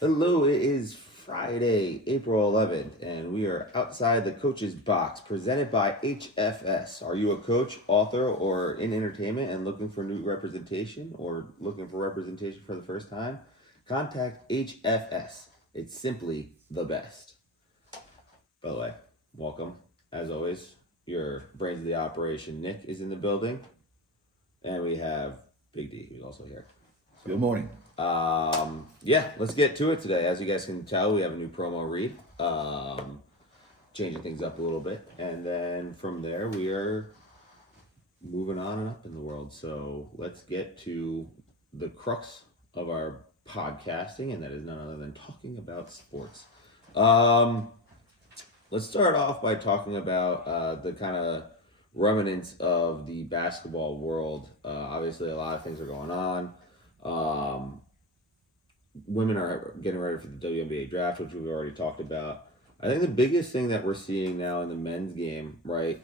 Hello, it is Friday, April 11th, and we are outside the coach's box presented by HFS. Are you a coach, author, or in entertainment and looking for new representation or looking for representation for the first time? Contact HFS. It's simply the best. By the way, welcome. As always, your brains of the operation, Nick, is in the building, and we have Big D, who's also here. Good morning. Yeah, let's get to it today. As you guys can tell, we have a new promo read, changing things up a little bit, and then from there we are moving on and up in the world. So let's get to the crux of our podcasting, and that is none other than talking about sports. Let's start off by talking about the kind of remnants of the basketball world. Obviously, a lot of things are going on. Women are getting ready for the WNBA draft, which we've already talked about. I think the biggest thing that we're seeing now in the men's game, right,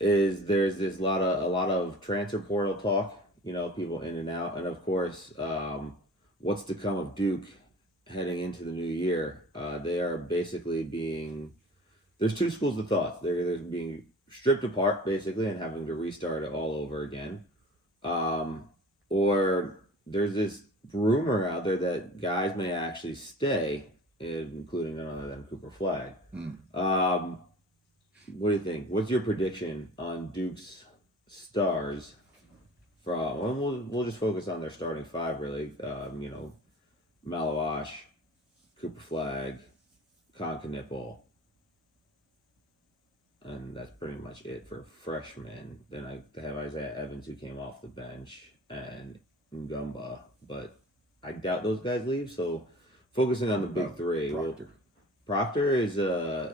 is there's this a lot of transfer portal talk. You know, people in and out, and of course, what's to come of Duke heading into the new year. They are basically being there's two schools of thought. They're being stripped apart basically and having to restart it all over again, or there's this rumor out there that guys may actually stay, including none other than Cooper Flag. What do you think? What's your prediction on Duke's stars? From we'll just focus on their starting five really. Malawash, Cooper Flag, Con Knipple, and that's pretty much it for freshmen. Then I have Isaiah Evans who came off the bench and Ngumba, but I doubt those guys leave. So focusing on the big three. Proctor is a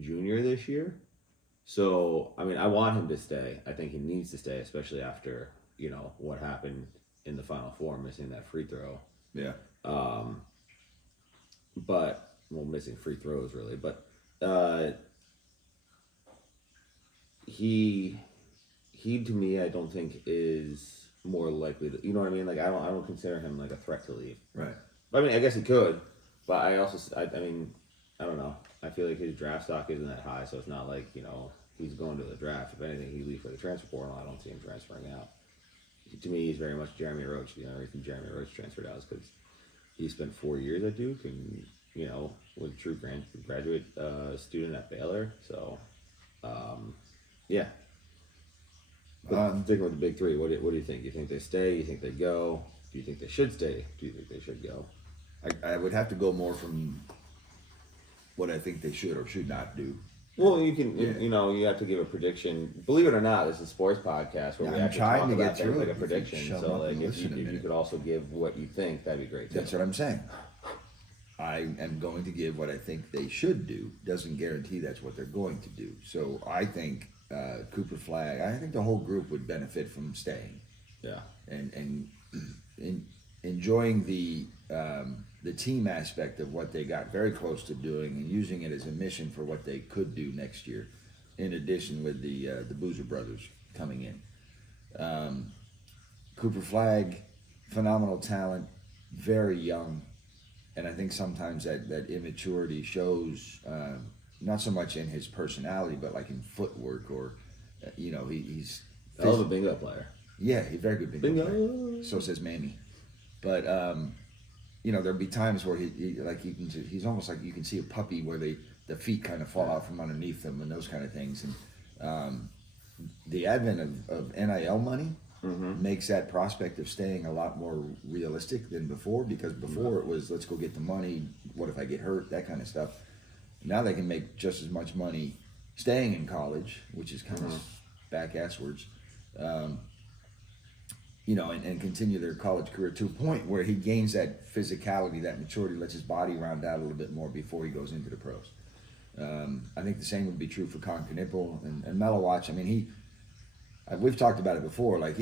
junior this year, so I mean I want him to stay. I think he needs to stay, especially after what happened in the Final Four, missing that free throw. Yeah. But missing free throws really, but he to me I don't think is more likely to, you know what I mean? Like I don't consider him like a threat to leave. Right. But I mean I guess he could, but I also I mean I don't know. I feel like his draft stock isn't that high, so it's not like he's going to the draft. If anything, he leaves for the transfer portal. I don't see him transferring out. To me, he's very much Jeremy Roach. The only reason Jeremy Roach transferred out is because he spent 4 years at Duke and was a true graduate student at Baylor. So yeah. Sticking with the big three, what do you think? You think they stay? You think they go? Do you think they should stay? Do you think they should go? I would have to go more from what I think they should or should not do. Well, you can, you have to give a prediction. Believe it or not, this is a sports podcast where we I'm actually trying talk to about get things through like a it. prediction. So, like, if you could also give what you think, that'd be great too. That's what I'm saying. I am going to give what I think they should do. Doesn't guarantee that's what they're going to do. So I think Cooper Flag. I think the whole group would benefit from staying. Yeah. And enjoying the team aspect of what they got very close to doing and using it as a mission for what they could do next year, in addition with the Boozer brothers coming in. Cooper Flag, phenomenal talent, very young, and I think sometimes that immaturity shows not so much in his personality, but like in footwork or he's a bingo player. Yeah, he's a very good bingo player. So says Mamie. But there'll be times where he's almost like you can see a puppy where the feet kind of fall out from underneath them and those kind of things. And the advent of NIL money makes that prospect of staying a lot more realistic than before, because before it was let's go get the money, what if I get hurt, that kind of stuff. Now they can make just as much money staying in college, which is kind of back-asswards. And continue their college career to a point where he gains that physicality, that maturity, lets his body round out a little bit more before he goes into the pros. I think the same would be true for Con Knipple and Malawash. I mean, we've talked about it before. Like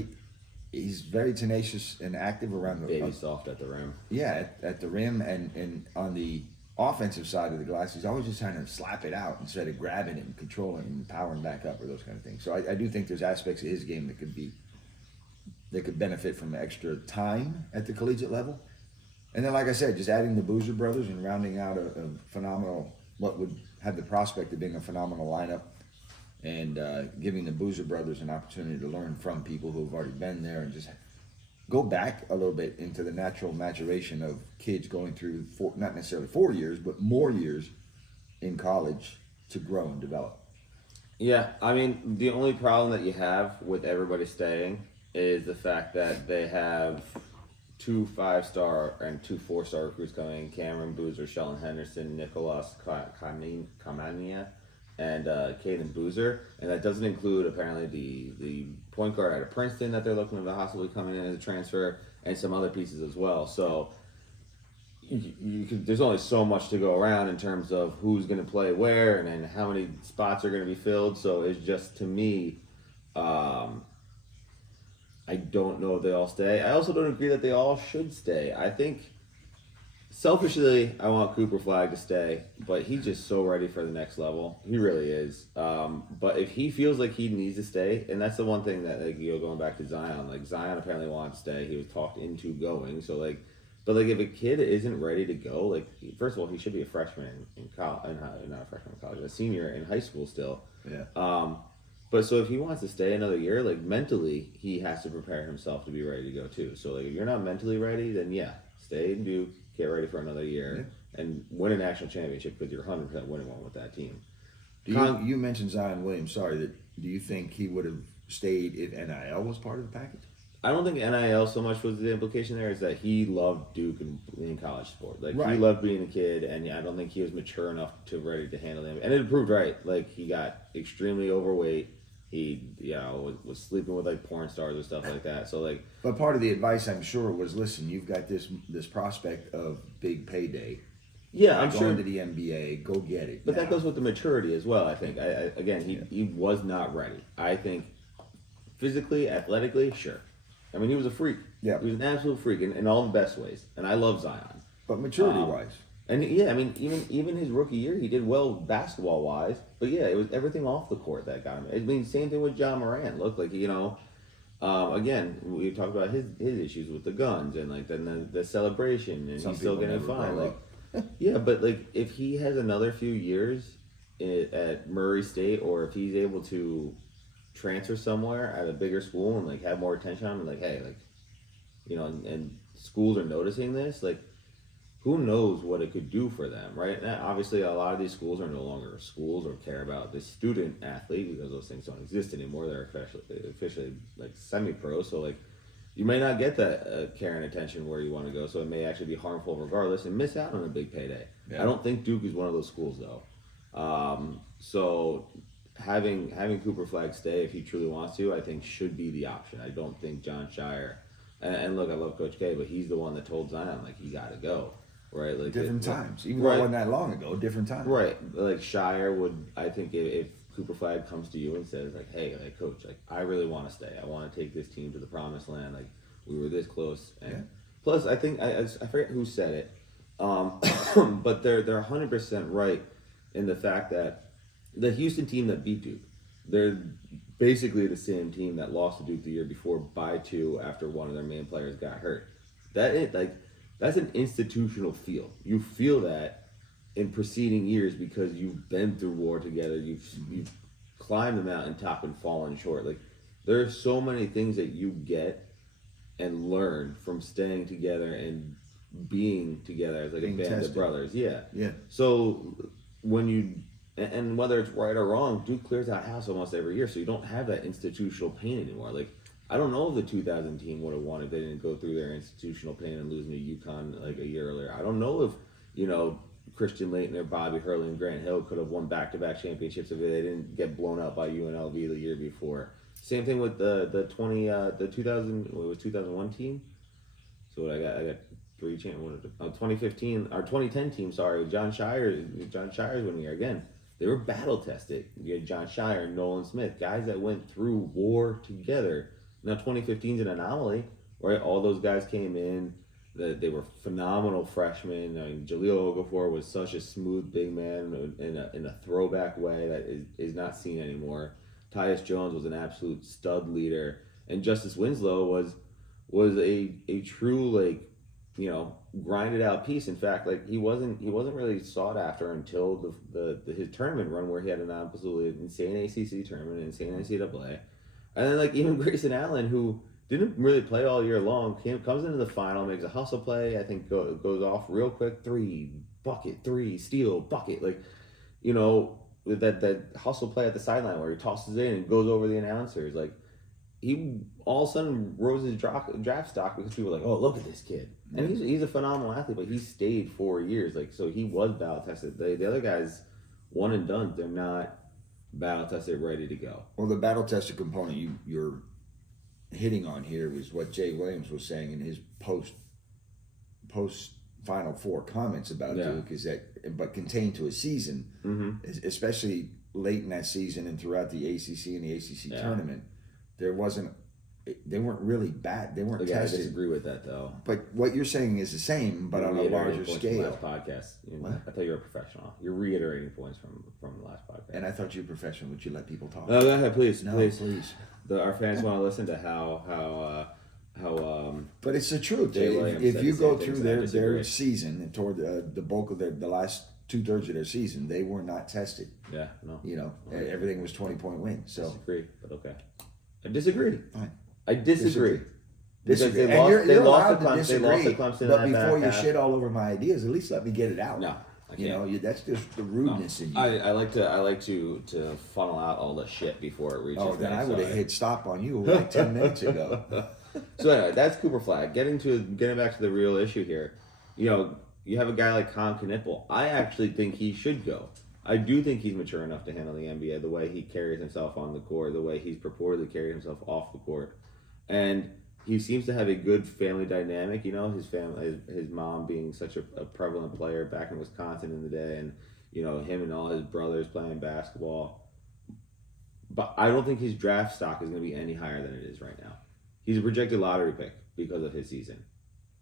he's very tenacious and active around the baby soft at the rim. Yeah, at the rim and on the offensive side of the glass, he's always just trying to slap it out instead of grabbing it and controlling it and powering back up or those kind of things. So I do think there's aspects of his game that could benefit from extra time at the collegiate level. And then, like I said, just adding the Boozer brothers and rounding out a phenomenal, what would have the prospect of being a phenomenal lineup, and giving the Boozer brothers an opportunity to learn from people who have already been there, and just go back a little bit into the natural maturation of kids going through not necessarily 4 years, but more years in college to grow and develop. Yeah, I mean, the only problem that you have with everybody staying is the fact that they have 2 5-star and 2 4-star recruits coming: Cameron Boozer, Sheldon Henderson, Nicolas Kamania, and Caden Boozer. And that doesn't include apparently the point guard out of Princeton that they're looking to possibly coming in as a transfer, and some other pieces as well. So there's only so much to go around in terms of who's going to play where and how many spots are going to be filled. So it's just, to me, I don't know if they all stay. I also don't agree that they all should stay. I think, selfishly, I want Cooper Flag to stay, but he's just so ready for the next level. He really is. But if he feels like he needs to stay, and that's the one thing that, like, going back to Zion, like, Zion apparently wants to stay. He was talked into going. So, like, but, like, if a kid isn't ready to go, like, first of all, he should be a freshman in college, not a freshman in college, a senior in high school still. Yeah. But so if he wants to stay another year, like, mentally, he has to prepare himself to be ready to go too. So, like, if you're not mentally ready, then yeah, stay and get ready for another year and win a national championship, because you're 100% winning one with that team. You mentioned Zion Williams. Sorry, do you think he would have stayed if NIL was part of the package? I don't think NIL so much was the implication there, is that he loved Duke and in college sport. Like, right. He loved being a kid, and I don't think he was mature enough to ready to handle them. And it proved right. Like, he got extremely overweight. He, was sleeping with, like, porn stars and stuff like that. So, like, but part of the advice, I'm sure, was, listen, you've got this prospect of big payday. Yeah, I'm sure. Going to the NBA, go get it. But that goes with the maturity as well, I think. He was not ready. I think physically, athletically, sure. I mean, he was a freak. Yeah. He was an absolute freak in all the best ways. And I love Zion. But maturity-wise. And yeah, I mean, even his rookie year, he did well basketball-wise. But yeah, it was everything off the court that got him. I mean, same thing with John Morant. Look, like, again, we talked about his issues with the guns and, like, then the celebration, and Some he's still getting fined. Like, yeah, but, like, if he has another few years at Murray State, or if he's able to transfer somewhere at a bigger school and, like, have more attention on him, and, like, hey, like, and schools are noticing this, like, who knows what it could do for them, right? Now, obviously, a lot of these schools are no longer schools or care about the student athlete, because those things don't exist anymore. They're officially like semi-pro. So, like, you may not get that care and attention where you want to go. So it may actually be harmful regardless, and miss out on a big payday. Yeah. I don't think Duke is one of those schools, though. So having Cooper Flag stay, if he truly wants to, I think should be the option. I don't think Jon Scheyer, and look, I love Coach K, but he's the one that told Zion, like, you got to go. Right, like different times, even though it wasn't that long ago. Different times, right? Like, Scheyer would, I think, if Cooper Flag comes to you and says, like, hey, like, coach, like, I really want to stay. I want to take this team to the promised land. Like, we were this close, and plus, I think I forget who said it, but they're 100% right in the fact that the Houston team that beat Duke, they're basically the same team that lost to Duke the year before by 2 after one of their main players got hurt. That's an institutional feel. You feel that in preceding years because you've been through war together. You've climbed the mountaintop and fallen short. Like, there are so many things that you get and learn from staying together and being together as, like, a band of brothers. Yeah. Yeah. So when and whether it's right or wrong, Duke clears out house almost every year, so you don't have that institutional pain anymore. Like, I don't know if the 2000 team would have won if they didn't go through their institutional pain and losing to UConn like a year earlier. I don't know if, Christian Laettner, Bobby Hurley, and Grant Hill could have won back-to-back championships if they didn't get blown out by UNLV the year before. Same thing with the 2001 team. So what I got 3 champions. 2015 or 2010 team. Sorry, Jon Scheyer's winning here again. They were battle tested. You had Jon Scheyer and Nolan Smith, guys that went through war together. Now 2015 is an anomaly, right? All those guys came in. They were phenomenal freshmen. I mean, Jahlil Okafor was such a smooth big man in a throwback way that is not seen anymore. Tyus Jones was an absolute stud leader, and Justice Winslow was a true, like, grinded out piece. In fact, like he wasn't really sought after until his tournament run where he had an absolutely insane ACC tournament, insane NCAA, and then like even Grayson Allen, who didn't really play all year long, comes into the final, makes a hustle play. I think goes off real quick, 3 bucket, 3 steal bucket, like that hustle play at the sideline where he tosses in and goes over the announcers, like. He all of a sudden rose his draft stock because people were like, oh, look at this kid. And he's a phenomenal athlete, but he stayed 4 years. Like, so he was battle tested. The other guys, one and done, they're not battle tested, ready to go. Well, the battle tested component you're hitting on here is what Jay Williams was saying in his post Final Four comments about Duke, is that, but contained to a season, especially late in that season and throughout the ACC and the ACC tournament. They weren't really bad. They weren't tested. I disagree with that, though. But what you're saying is the same, but on a larger scale. Last podcast. I thought you were a professional. You're reiterating points from the last podcast. And I thought you were a professional. Would you let people talk? No, go ahead, please. No, please. Our fans want to listen to how. But it's the truth. If you go through their season toward the bulk of the last 2/3 of their season, they were not tested. Yeah, no. Everything was 20-point wins. So disagree, but okay. I disagree. Fine. I disagree. Disagree. They lost to Clemson. But before you shit all over my ideas, at least let me get it out. No, I can't. That's just the rudeness in you. I like to funnel out all the shit before it reaches. Oh, then I would have hit stop on you like 10 minutes ago. So anyway, that's Cooper Flag. Getting back to the real issue here, you have a guy like Con Knipple. I actually think he should go. I do think he's mature enough to handle the NBA, the way he carries himself on the court, the way he's purportedly carried himself off the court. And he seems to have a good family dynamic, his family, his mom being such a prevalent player back in Wisconsin in the day, and, him and all his brothers playing basketball. But I don't think his draft stock is going to be any higher than it is right now. He's a projected lottery pick because of his season.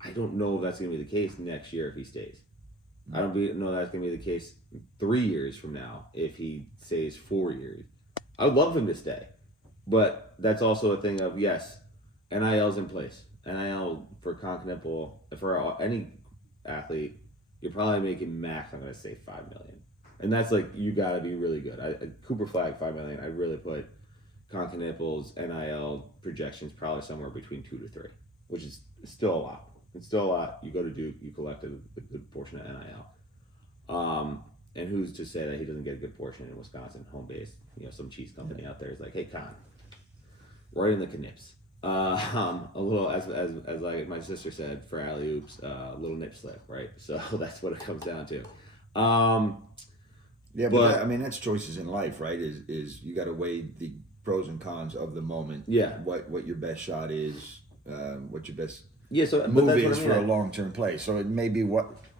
I don't know if that's going to be the case next year if he stays. I don't know that's going to be the case 3 years from now if he stays 4 years. I would love him to stay. But that's also a thing of, yes, NIL's in place. NIL for Con Knipple, for any athlete, you're probably making max, I'm going to say, $5 million. And that's like, you got to be really good. Cooper Flag, $5 million. I'd really put Con Knipple's NIL projections probably somewhere between 2 to 3, which is still a lot. It's still a lot. You go to Duke, you collect a good portion of NIL. And who's to say that he doesn't get a good portion in Wisconsin, home base? Some cheese company out there is like, hey, Con, right in the knips. A little, as like my sister said, for alley oops, a little nip slip, right? So that's what it comes down to. Yeah, but that's choices in life, right? Is you got to weigh the pros and cons of the moment. Yeah. What your best shot is, what your best move is for a long-term play. So it may be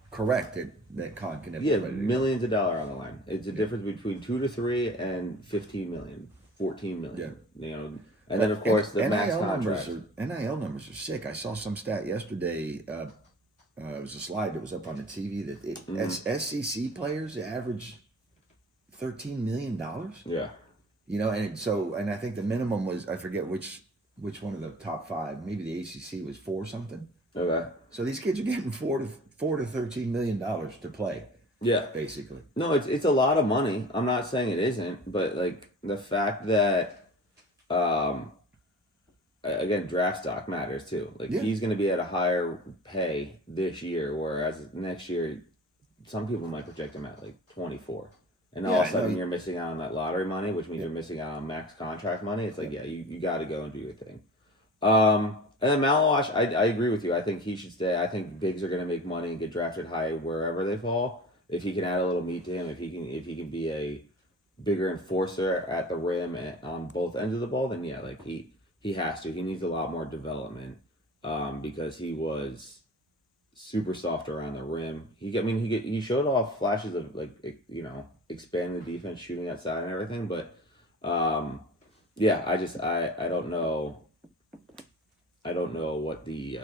correct that Con can millions of dollars on the line. It's a difference between 2 to 3 and 15 million, 14 million. Yeah. And then of course the max contract. NIL numbers are sick. I saw some stat yesterday. It was a slide that was up on the TV that SEC players average $13 million. Yeah. And I think the minimum was, I forget which one of the top 5, maybe the ACC was 4 something. Okay. So these kids are getting $4 to $13 million to play. Yeah. Basically. No, it's a lot of money. I'm not saying it isn't, but like the fact that again, draft stock matters too. Like he's going to be at a higher pay this year, whereas next year some people might project him at like 24. And all of a sudden you're missing out on that lottery money, which means you're missing out on max contract money. It's like, you got to go and do your thing. And then Malawash, I agree with you. I think he should stay. I think bigs are going to make money and get drafted high wherever they fall. If he can add a little meat to him, if he can be a bigger enforcer at the rim and on both ends of the ball, then he has to. He needs a lot more development because he was super soft around the rim. He showed off flashes of expanding the defense, shooting outside and everything, but I don't know. I don't know what the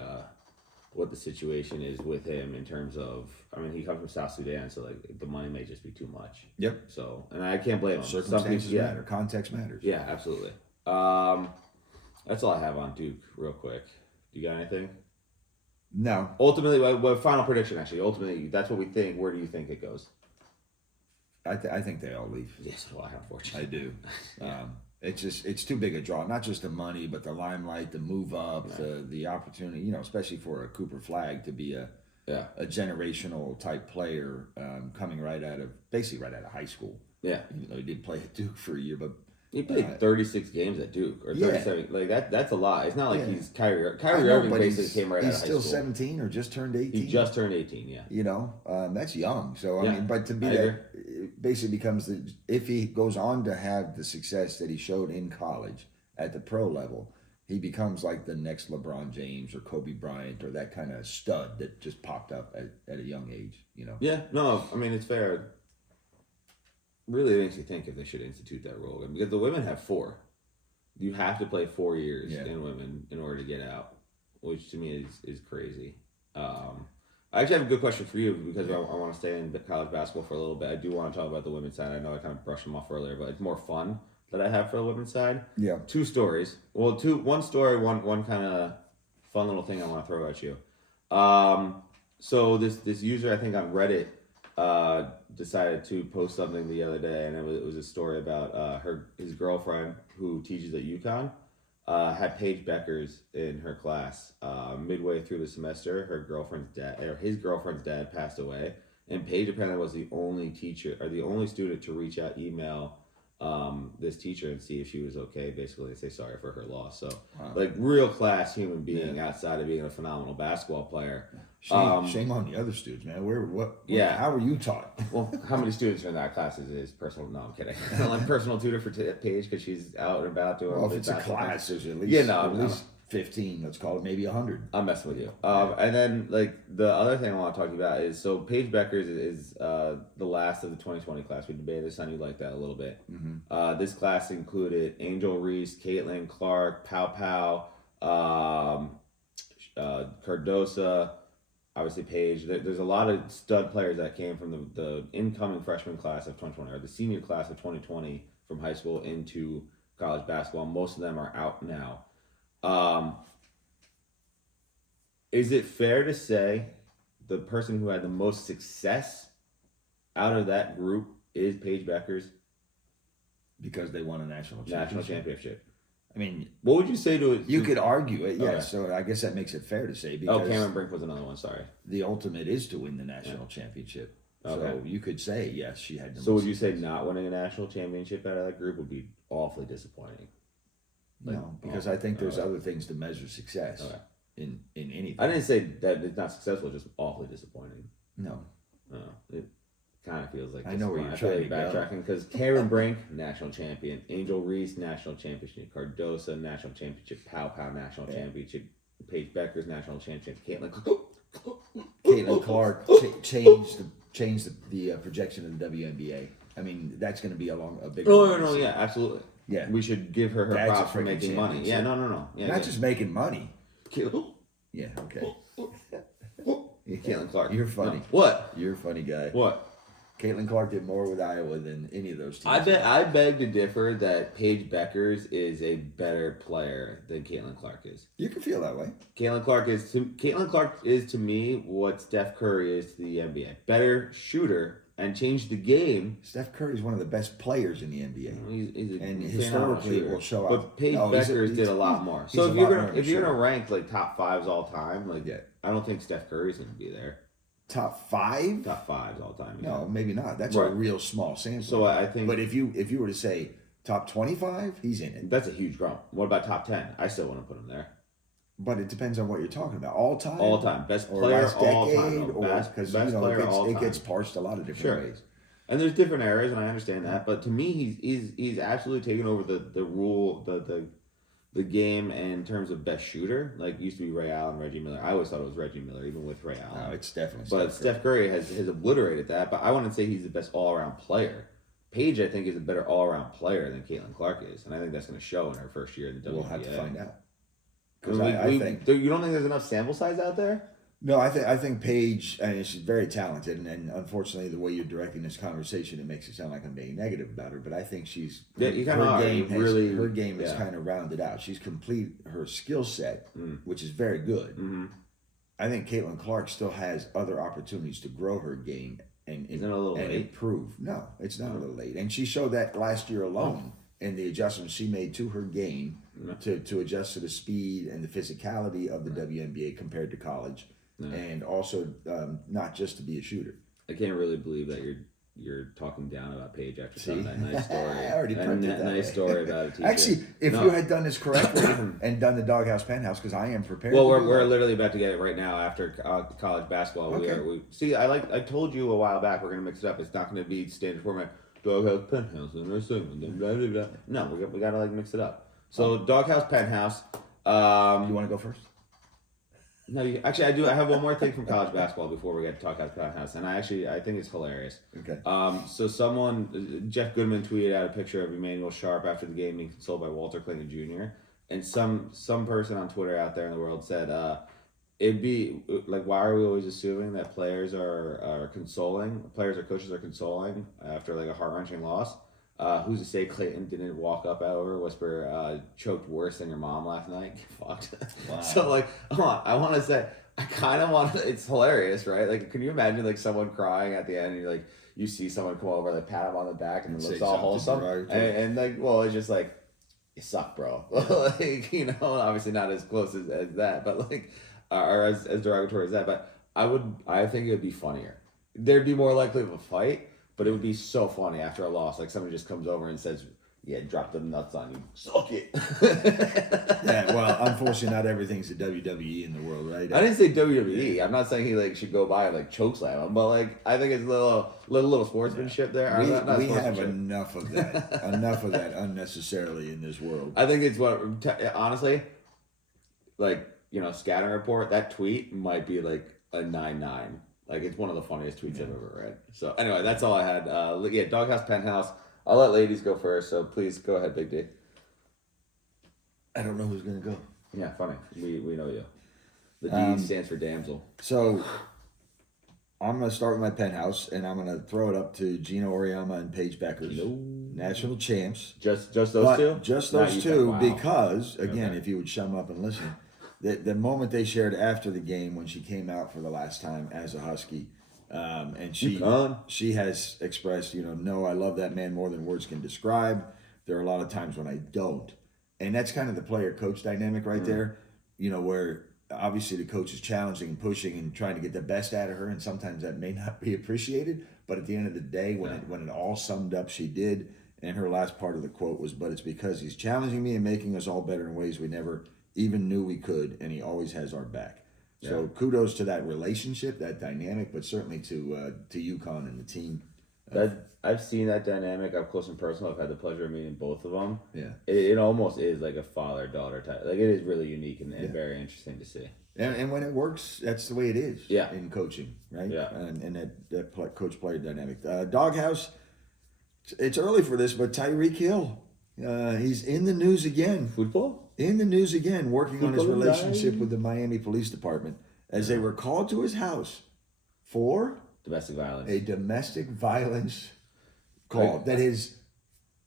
situation is with him in terms of. He comes from South Sudan, so the money may just be too much. Yep. So, and I can't blame him. Circumstances matter. Context matters. Yeah, absolutely. That's all I have on Duke, real quick. Do you got anything? No, Ultimately, what final prediction? Actually, ultimately, that's what we think. Where do you think it goes? I think they all leave. Yes, well, unfortunately, I do. Yeah. It's too big a draw. Not just the money, but the limelight, the move up, the opportunity. You know, especially for a Cooper Flag to be a generational type player coming basically right out of high school. Yeah, Even though he did play at Duke for a year, but he played 36 games at Duke or 37. Like that's a lot. It's not like he's Kyrie. Kyrie Irving basically came right out of high school. He's still 17 or just turned 18. He just turned 18. Yeah. You know, that's young. So I Yeah, mean, but to be I that, agree. it basically becomes if he goes on to have the success that he showed in college at the pro level, he becomes like the next LeBron James or Kobe Bryant or that kind of stud that just popped up at a young age. You know. Yeah. No, I mean it's fair. Really makes you think if they should institute that rule because the women have 4. You have to play 4 years in women in order to get out, which to me is crazy. I actually have a good question for you because I want to stay in college basketball for a little bit. I do want to talk about the women's side. I know I kind of brushed them off earlier, but it's more fun that I have for the women's side. Yeah. 2 stories. Well, one story, one kind of fun little thing I want to throw at you. So this user I think on Reddit decided to post something the other day, and it was a story about his girlfriend who teaches at UConn. Had Paige Beckers in her class. Midway through the semester, his girlfriend's dad passed away, and Paige apparently was the only teacher or the only student to reach out, email this teacher and see if she was okay, basically, and say sorry for her loss. So, like, real class human being outside of being a phenomenal basketball player. Shame on the other students, man. How were you taught? Well, how many students are in that class is personal? No, I'm kidding. Like personal tutor for Paige because she's out and about doing. Well, if it's a class, there's at least 15. Let's call it maybe 100. I'm messing with you. And then like the other thing I want to talk to you about is Paige Beckers is the last of the 2020 class. We debated this on you like that a little bit. Mm-hmm. This class included Angel Reese, Caitlin Clark, Pow, Cardosa. Obviously, Paige. There's a lot of stud players that came from the incoming freshman class of 2020 or the senior class of 2020 from high school into college basketball. Most of them are out now. Is it fair to say the person who had the most success out of that group is Paige Beckers? Because they won a national championship. I mean, what would you say to it? You could argue it, yes. Okay. So I guess that makes it fair to say because Cameron Brink was another one. Sorry. The ultimate is to win the national championship. Okay. So you could say yes, she had. So would you say not winning a national championship out of that group would be awfully disappointing? No, because I think there's other things to measure success in anything. I didn't say that it's not successful; just awfully disappointing. No. It kind of feels like I know where you're I feel trying like to backtracking because Cameron Brink, national champion; Angel Reese, national championship; Cardosa, national championship; Pow national championship; Paige Beckers, national championship; Caitlin Clark changed the projection of the WNBA. I mean, that's going to be a big. Oh no, yeah, absolutely. Yeah, we should give her that's props for making money. Yeah, no. Yeah, not just making money. Yeah, okay. Caitlin Clark. You're funny. No. What? You're a funny guy. What? Caitlin Clark did more with Iowa than any of those teams. I beg to differ that Paige Beckers is a better player than Caitlin Clark is. You can feel that way. Caitlin Clark is to me what Steph Curry is to the NBA. Better shooter and changed the game. Steph Curry is one of the best players in the NBA. He's and historically it will show up. But Paige Beckers did a lot more. So if you're gonna rank like top fives all time, like I don't think Steph Curry's gonna be there. Top 5? Top 5s all time. Yeah. No, maybe not. That's a real small sample. So I think. But if you were to say top 25, he's in it. That's a huge jump. What about top 10? I still want to put him there. But it depends on what you're talking about. All time? All time. Best player all time. No, best player all time. It gets parsed a lot of different ways. And there's different eras, and I understand that. But to me, he's absolutely taken over the game in terms of best shooter. Like, used to be Ray Allen, Reggie Miller. I always thought it was Reggie Miller, even with Ray Allen. No, it's definitely Steph Curry has obliterated that. But I wouldn't say he's the best all-around player. Paige, I think, is a better all-around player than Caitlin Clark is. And I think that's going to show in her first year in the WNBA. We'll have to find out. Because I think... You don't think there's enough sample size out there? No, I think Paige, and she's very talented, and unfortunately, the way you're directing this conversation, it makes it sound like I'm being negative about her. But I think she's her game is kind of rounded out. She's complete her skill set, which is very good. Mm-hmm. I think Caitlin Clark still has other opportunities to grow her game and Isn't it a little and late? improve. No, it's not a little late, and she showed that last year alone in the adjustments she made to her game to adjust to the speed and the physicality of the WNBA compared to college, and also not just to be a shooter. I can't really believe that you're talking down about Paige after telling that nice story. I already printed that nice way. story about a teacher. Actually, if you had done this correctly and done the Doghouse Penthouse, because I am prepared. Well, to do we're that. literally about to get it right now after college basketball. Okay. We see. I told you a while back we're gonna mix it up. It's not gonna be standard format. Doghouse Penthouse and our segment. Blah, blah, blah. No, we gotta like mix it up. So Doghouse Penthouse. You want to go first? No, actually I do. I have one more thing from college basketball before we get to Doghouse Penthouse, and I think it's hilarious. Okay. So Jeff Goodman tweeted out a picture of Emmanuel Sharp after the game being consoled by Walter Clayton Jr. And some person on Twitter out there in the world said, it'd be like, why are we always assuming that players or coaches are consoling after like a heart-wrenching loss? Who's to say Clayton didn't walk up at her, whisper, choked worse than your mom last night? Get fucked. Wow. So like, I want to say, I kind of want to, it's hilarious, right? Like, can you imagine like someone crying at the end and you're like, you see someone come over, like pat him on the back and it looks all wholesome. And like, well, it's just like, you suck, bro. Like, you know, obviously not as close as that, but like, or as derogatory as that, but I think it would be funnier. There'd be more likely of a fight, but it would be so funny after a loss. Like somebody just comes over and says, yeah, drop the nuts on you. Suck it. Yeah, well, unfortunately, not everything's a WWE in the world, right? I didn't say WWE. I'm not saying he like should go by and like chokeslam him, but like I think it's a little sportsmanship there. We Not have sportsmanship. enough of that unnecessarily in this world. I think it's honestly, like, you know, Scatter Report, that tweet might be like a 9-9. Like, it's one of the funniest tweets I've ever read. So, anyway, that's all I had. Yeah, Doghouse Penthouse. I'll let ladies go first, so please go ahead, Big D. I don't know who's gonna go. Yeah, funny. We know you. The D stands for damsel. So I'm gonna start with my Penthouse, and I'm gonna throw it up to Gina Oriama and Paige Beckers, national champs. Just those But two? Just Not those you two, wow. because again, Okay. if you would shut up and listen, the moment they shared after the game when she came out for the last time as a Husky, and she has expressed, no, I love that man more than words can describe. There are a lot of times when I don't, and that's kind of the player-coach dynamic right there. Where obviously the coach is challenging and pushing and trying to get the best out of her, and sometimes that may not be appreciated. But at the end of the day, when it all summed up, she did. And her last part of the quote was, "But it's because he's challenging me and making us all better in ways we never even knew we could, and he always has our back." So kudos to that relationship, that dynamic, but certainly to UConn and the team. I've seen that dynamic up close and personal. I've had the pleasure of meeting both of them. Yeah. It almost is like a father-daughter type. Like, it is really unique and very interesting to see. And when it works, that's the way it is in coaching, right? Yeah. And that coach-player dynamic. Doghouse, it's early for this, but Tyreek Hill, he's in the news again. Football? In the news again, working on his Football relationship guy? with the Miami Police Department as they were called to his house for Domestic violence. a domestic violence call that his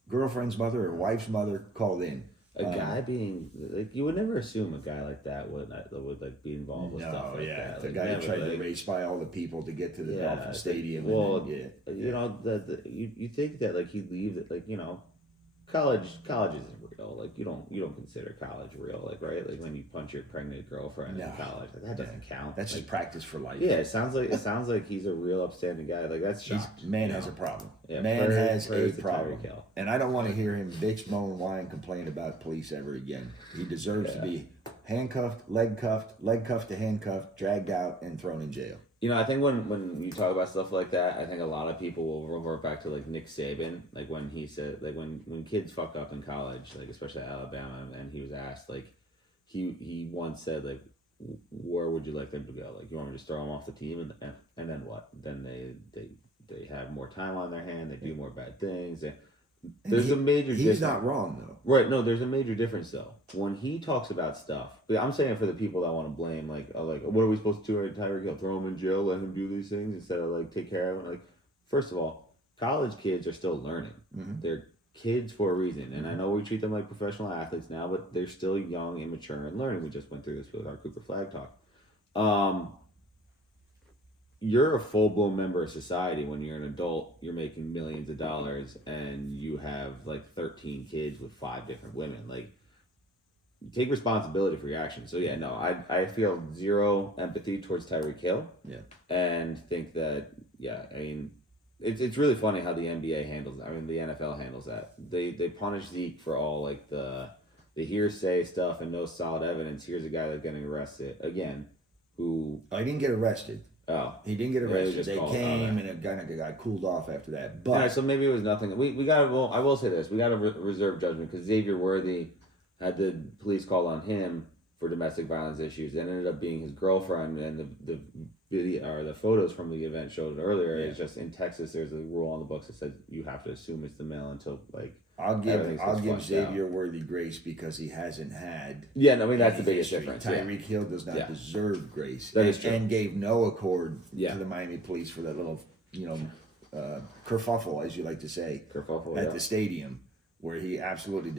girlfriend's mother or wife's mother called in. A guy being like, you would never assume a guy like that would like be involved with stuff like that. The Like, guy never, tried to like, race by all the people to get to the Dolphin Stadium. Well, and then, you know, you think that like he'd leave it, like, you know, college isn't real. Like, you don't consider college real, like, right? Like when you punch your pregnant girlfriend in college, like, that doesn't count. That's like, just practice for life. Yeah, it sounds like he's a real upstanding guy. Like, that's shocked. Man has a problem. Yeah, Man has a prayers to problem. Tyreek Hill. And I don't want to hear him bitch, moan, whine, complain about police ever again. He deserves to be handcuffed, leg cuffed to handcuffed, dragged out, and thrown in jail. You know, I think when you talk about stuff like that, I think a lot of people will revert back to like Nick Saban, like when he said, like when kids fuck up in college, like especially at Alabama, and he was asked, like he once said, like, where would you like them to go? Like, you want me to just throw them off the team, and then what? Then they have more time on their hand, they do more bad things. There's a major difference. He's not wrong, though. Right, no, there's a major difference, though. When he talks about stuff, I'm saying for the people that want to blame, like, what are we supposed to do at Tyreek Hill? Throw him in jail, let him do these things instead of, like, take care of him? Like, first of all, college kids are still learning. Mm-hmm. They're kids for a reason. And I know we treat them like professional athletes now, but they're still young, immature, and learning. We just went through this with our Cooper Flag talk. You're a full blown member of society when you're an adult. You're making millions of dollars, and you have like 13 kids with 5 different women. Like, you take responsibility for your actions. So yeah, no, I feel zero empathy towards Tyreek Hill. Yeah. And think that, yeah, I mean, it's really funny how the NBA handles. I mean, the NFL handles that. They punish Zeke for all like the hearsay stuff and no solid evidence. Here's a guy that's getting arrested again, who he didn't get arrested. Oh, he didn't get Yeah, arrested. just They called- came okay. and it got cooled off after that. yeah. But So maybe it was nothing. We got. Well, I will say this: we got to reserve judgment because Xavier Worthy had the police call on him for domestic violence issues. It ended up being his girlfriend, and the video or the photos from the event showed it earlier. Yeah. It's just in Texas, there's a rule on the books that says you have to assume it's the male until like. I'll everything's give flushed Xavier Worthy grace because he hasn't had. Yeah, no, I mean that's any the biggest history. difference. Yeah. Tyreek Hill does not Yeah. deserve grace, That and, is true. and gave no accord Yeah. to the Miami police for that little, kerfuffle, as you like to say, Kerfuffle, at yeah. the stadium, where he absolutely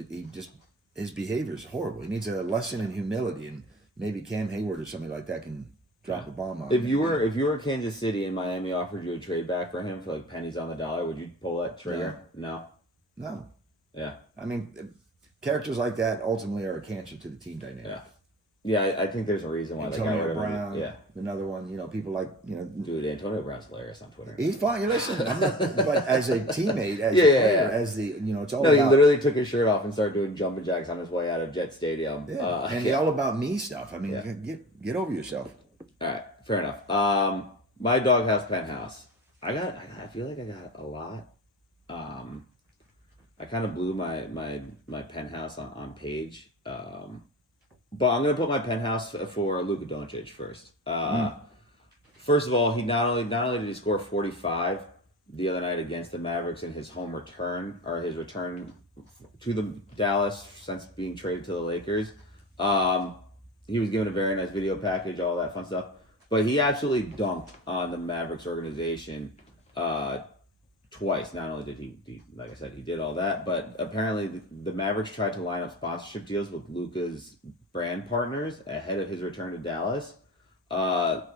his behavior is horrible. He needs a lesson in humility, and maybe Cam Hayward or somebody like that can drop a bomb on If him. you were Kansas City and Miami offered you a trade back for him for like pennies on the dollar, would you pull that trigger? No. No, Yeah. I mean, characters like that ultimately are a cancer to the team dynamic. Yeah. Yeah, I think there's a reason why they got rid Antonio of him. Brown, Yeah. another one. People like Dude, Antonio Brown's hilarious on Twitter. he's fine. You listen, I'm not, but as a teammate, as Yeah, a yeah, player, yeah. as the it's all No, he about literally took his shirt off and started doing jumping jacks on his way out of Jet Stadium. and the all about me stuff. I mean, Yeah. get over yourself. All right, fair enough. My doghouse penthouse. I feel like I got a lot. I kind of blew my penthouse on page. But I'm gonna put my penthouse for Luka Doncic first. First of all, he not only did he score 45 the other night against the Mavericks in his home return or his return to the Dallas since being traded to the Lakers. He was given a very nice video package, all that fun stuff. But he absolutely dunked on the Mavericks organization twice. Not only did he, like I said, he did all that, but apparently the Mavericks tried to line up sponsorship deals with Luka's brand partners ahead of his return to Dallas.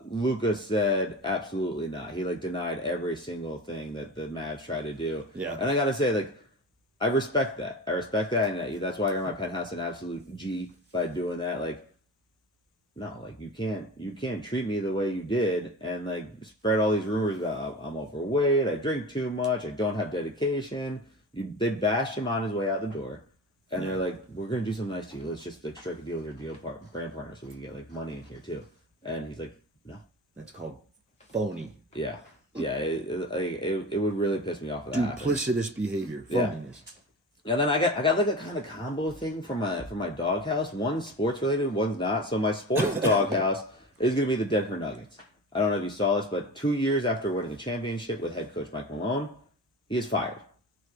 Luka said absolutely not. He denied every single thing that the Mavs tried to do. Yeah. And I gotta say, I respect that. And that's why I got my penthouse an absolute G by doing that. No, you can't treat me the way you did and spread all these rumors about I'm overweight, I drink too much, I don't have dedication. They bashed him on his way out the door, and they're like, "We're gonna do something nice to you. Let's just strike a deal with your brand partner so we can get money in here too." And he's like, "No." That's called phony, Yeah. It would really piss me off if that happened. duplicitous behavior, Yeah. phoniness. And then I got a kind of combo thing for my doghouse. One's sports related, one's not. So my sports doghouse is gonna be the Denver Nuggets. I don't know if you saw this, but 2 years after winning a championship with head coach Mike Malone, he is fired.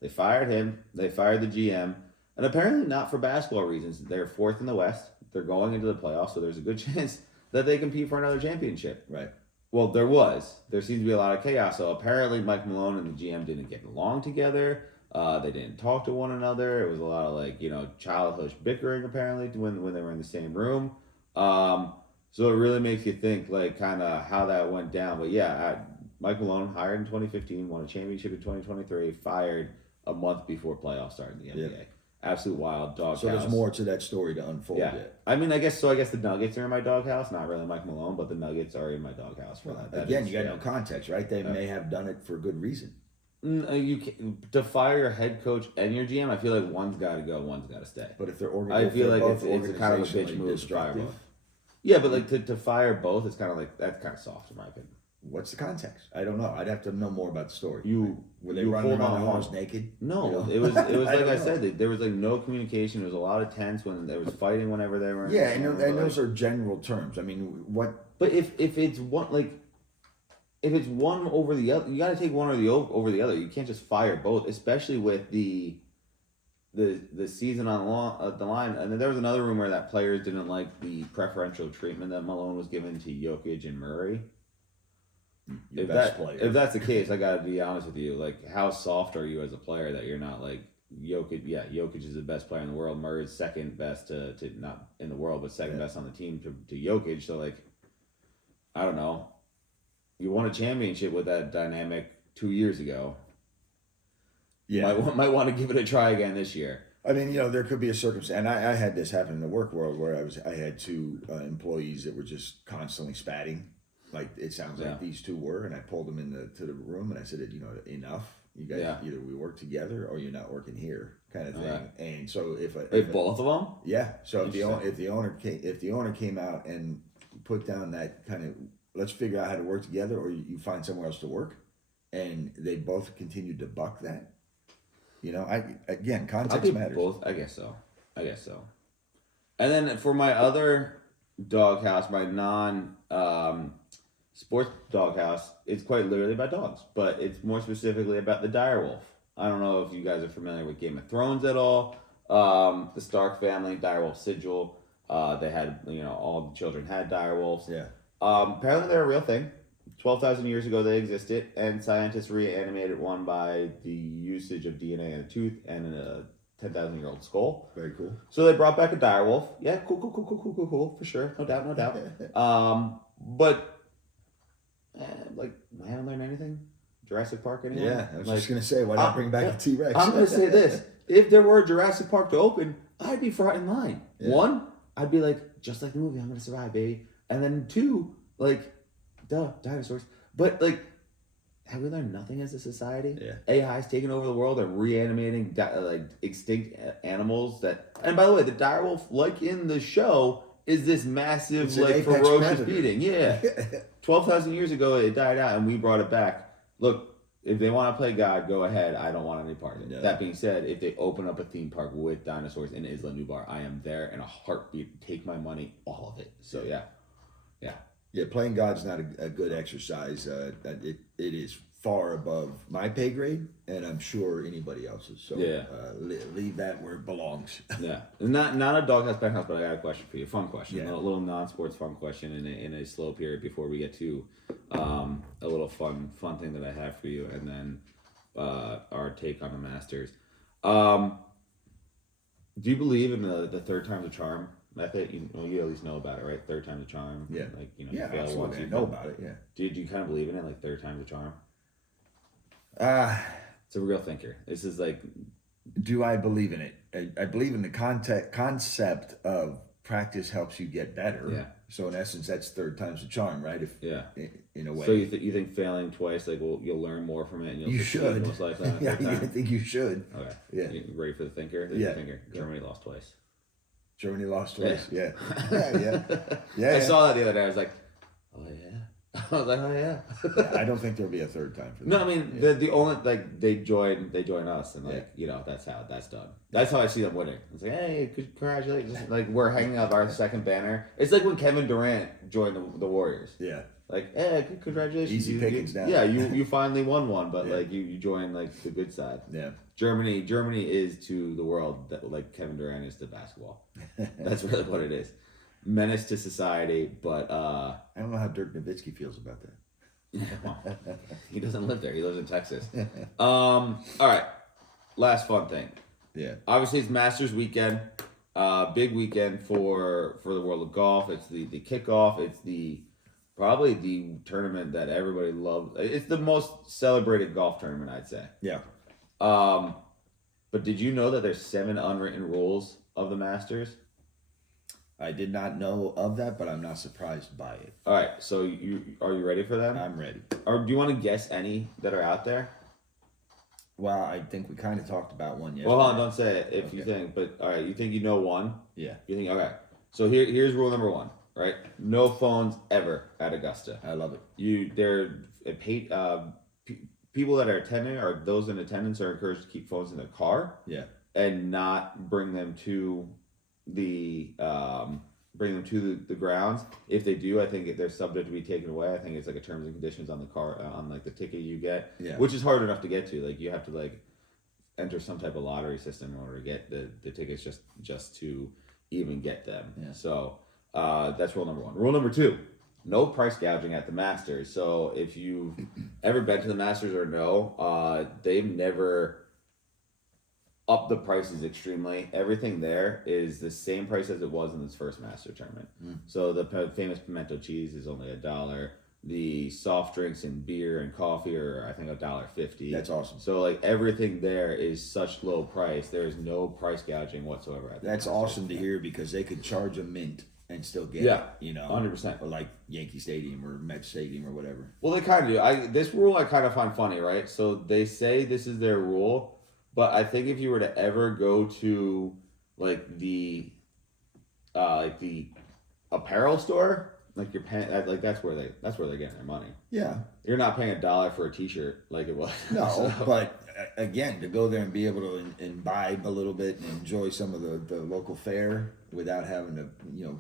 They fired him. They fired the GM, and apparently not for basketball reasons. They're fourth in the West. They're going into the playoffs, so there's a good chance that they compete for another championship. Right. Well, there seems to be a lot of chaos. So apparently Mike Malone and the GM didn't get along together. They didn't talk to one another. It was a lot of childish bickering apparently when they were in the same room. So it really makes you think kind of how that went down. But yeah, Mike Malone hired in 2015, won a championship in 2023, fired a month before playoffs started in the NBA. Yeah. Absolute wild doghouse. So there's more to that story to unfold Yeah, yet. I mean, I guess the Nuggets are in my doghouse. Not really Mike Malone, but the Nuggets are in my doghouse for that. That Again, is- you got no context, right? They may have done it for good reason. You can, to fire your head coach and your GM. I feel like one's got to go, one's got to stay. But if they're I feel like both it's kind of a bitch organizationally move to fire destructive, both. Yeah, but to fire both, it's kind of that's kind of soft in my opinion. what's the context? I don't know. I'd have to know more about the story. Were they you running hold around the on. house naked? No, You know? it was like I don't know. said, there was no communication. There was a lot of tense when there was fighting whenever they were. In Yeah, the and room, but, those are general terms. I mean, what? But if it's one if it's one over the other, you got to take one or over the other. You can't just fire both, especially with the season on the line. And then there was another rumor that players didn't like the preferential treatment that Malone was given to Jokic and Murray. Your best player. If that's the case, I got to be honest with you. How soft are you as a player that you're not Jokic? Yeah, Jokic is the best player in the world. Murray's second best to not in the world, but second best on the team to Jokic. So I don't know, you won a championship with that dynamic 2 years ago. Yeah. Might want to give it a try again this year. I mean, there could be a circumstance, and I had this happen in the work world where I had two employees that were just constantly spatting, like it sounds like these two were, and I pulled them to the room and I said, enough. You guys either we work together or you're not working here, kind of thing. And so if both of them, so if the owner came out and put down that kind of, let's figure out how to work together, or you find somewhere else to work, and they both continued to buck that. Context matters. Both, I guess so. And then for my other doghouse, my sports doghouse, it's quite literally about dogs, but it's more specifically about the direwolf. I don't know if you guys are familiar with Game of Thrones at all. The Stark family, direwolf sigil. They had, all the children had direwolves. Yeah. Apparently they're a real thing. 12,000 years ago they existed, and scientists reanimated one by the usage of DNA in a tooth and in a 10,000-year-old skull. Very cool. So they brought back a direwolf. Yeah, cool, for sure. No doubt. But, I haven't learned anything. Jurassic Park anymore? Yeah, I was just going to say, why not bring back the T-Rex? I'm going to say this. If there were a Jurassic Park to open, I'd be front in line. Yeah. One, I'd be like, just like the movie, I'm going to survive, baby. And then two, duh, dinosaurs. But have we learned nothing as a society? Yeah. AI's taking over the world and reanimating extinct animals. And by the way, the direwolf, like in the show, is this massive, ferocious beating. Yeah. 12,000 years ago, it died out, and we brought it back. Look, if they want to play God, go ahead. I don't want any part of it. No. That being said, if they open up a theme park with dinosaurs in Isla Nublar, I am there in a heartbeat. Take my money, all of it. So yeah. Yeah, playing God's not a good exercise. It is far above my pay grade, and I'm sure anybody else's. So leave that where it belongs. Yeah, not a doghouse, penthouse, but I got a question for you. Fun question, a little non-sports fun question in a slow period before we get to a little fun thing that I have for you, and then our take on the Masters. Do you believe in the third time's a charm method? You at least know about it, right? Third time's a charm. Yeah. You fail absolutely. once. You know about it. Yeah. Do you kind of believe in it? Third time's a charm. It's a real thinker. This is do I believe in it? I believe in the concept of practice helps you get better. Yeah. So in essence, that's third time's a charm, right? In a way. So you think failing twice, you'll learn more from it, and you should. Most likely. Yeah, I think you should. Okay. Yeah. You ready for the thinker? Thinker. Germany lost twice. Germany lost twice. Yeah. I saw that the other day. I was like, oh yeah. I was like, oh yeah. I don't think there'll be a third time for that. No, I mean the only they join us, and that's how that's done. That's how I see them winning. It's like, hey, congratulations! We're hanging up our second banner. It's like when Kevin Durant joined the Warriors. Yeah. Hey, congratulations! Easy pickings now. Yeah, you finally won one, but you joined the good side. Yeah. Germany is to the world that Kevin Durant is to basketball. That's really what it is. Menace to society, but I don't know how Dirk Nowitzki feels about that. Well, he doesn't live there. He lives in Texas. All right, last fun thing. Yeah. Obviously, it's Masters weekend. Big weekend for the world of golf. It's the kickoff. It's probably the tournament that everybody loves. It's the most celebrated golf tournament, I'd say. Yeah. But did you know that there's 7 unwritten rules of the Masters? I did not know of that, but I'm not surprised by it. All right, so are you ready for them? I'm ready. Or do you want to guess any that are out there? Well, I think we kind of talked about one yesterday. Well, hold on, don't say it if you think. But all right, you think you know one? Yeah. You think okay? So here's rule number 1. Right? No phones ever at Augusta. I love it. People that are attending or those in attendance are encouraged to keep phones in their car. Yeah. And not bring them to the grounds. If they do, I think they're subject to be taken away. I think it's a terms and conditions on the car on the ticket you get, which is hard enough to get to. You have to enter some type of lottery system in order to get the tickets just to even get them. Yeah. So that's rule number 1. Rule number 2: no price gouging at the Masters. So if you've ever been to the Masters or know, they've never up the prices extremely. Everything there is the same price as it was in this first Master tournament. So the famous pimento cheese is only $1. The soft drinks and beer and coffee are, I think, $1.50. That's awesome. So like everything there is such low price. There is no price gouging whatsoever. At the That's Masters. awesome to hear because they could charge a mint and still get Yeah, it, 100%. or like Yankee Stadium or Met Stadium or whatever. Well, they kind of do. This rule I kind of find funny, right? So they say this is their rule, but I think if you were to ever go to like the apparel store, like you're paying, like that's where they're getting their money. Yeah. You're not paying $1 for a T-shirt like it was. No, So, but again, to go there and be able to imbibe a little bit and enjoy some of the local fare without having to,